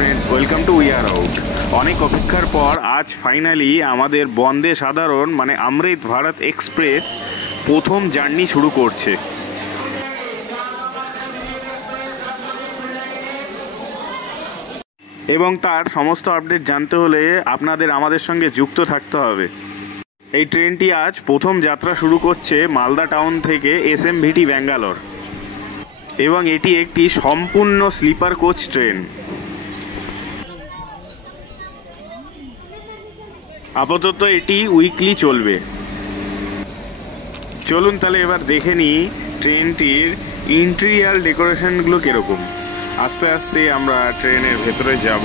Friends, welcome to we are out. অনেক অপেক্ষার পর আজ ফাইনালি আমাদের বন্দে সাধারণ মানে অমৃত ভারত এক্সপ্রেস প্রথম জার্নি শুরু করছে। এবং তার সমস্ত আপডেট জানতে হলে আপনাদের আমাদের সঙ্গে যুক্ত থাকতে হবে। এই ট্রেনটি আজ প্রথম যাত্রা শুরু করছে মালদা টাউন থেকে এসএমভিটি ব্যাঙ্গালোর, এবং এটি একটি সম্পূর্ণ স্লিপার কোচ ট্রেন। আপাতত এটি উইকলি চলবে। চলুন তাহলে এবার দেখে নিই ট্রেনটির ইন্টেরিয়ার ডেকোরেশনগুলো কীরকম। আস্তে আস্তে আমরা ট্রেনের ভেতরে যাব।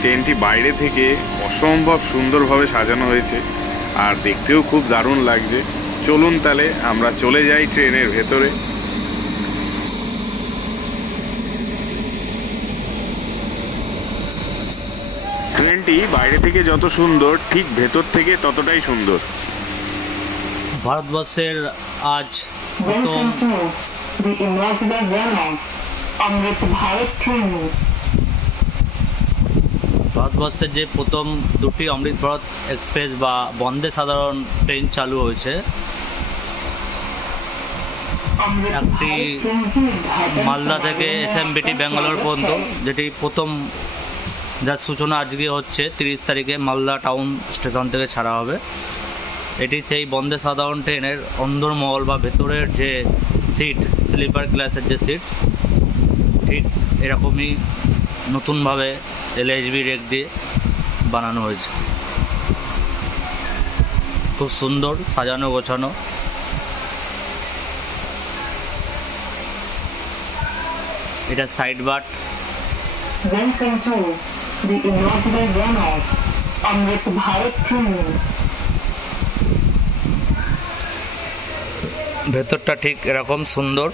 ট্রেনটি বাইরে থেকে অসম্ভব সুন্দরভাবে সাজানো হয়েছে, আর দেখতেও খুব দারুণ লাগছে। চলুন তাহলে আমরা চলে যাই ট্রেনের ভেতরে। ট্রেনটি বাইরে থেকে যত সুন্দর, ঠিক ভেতর থেকে ততটাই সুন্দর। ভারতবর্ষের আজ প্রথম ভারতবর্ষের যে প্রথম দুটি অমৃত ভারত এক্সপ্রেস বা বন্দে সাধারণ ট্রেন চালু হয়েছে। একটি মালদা থেকে এসএমভিটি ব্যাঙ্গালোর পর্যন্ত, যেটি প্রথম, যার সূচনা আজকে হচ্ছে 30 তারিখে মালদা টাউন স্টেশন থেকে ছাড়া হবে। এটি সেই বন্দে সাধারণ ট্রেনের অন্দরমহল বা ভেতরের যে সিট, স্লিপার ক্লাসের যে সিট, ঠিক এরকমই নতুনভাবে এলএইচবি রেক দিয়ে বানানো হয়েছে। খুব সুন্দর সাজানো গোছানো। এটা সাইড বাট। ভেতরটা ঠিক এরকম সুন্দর।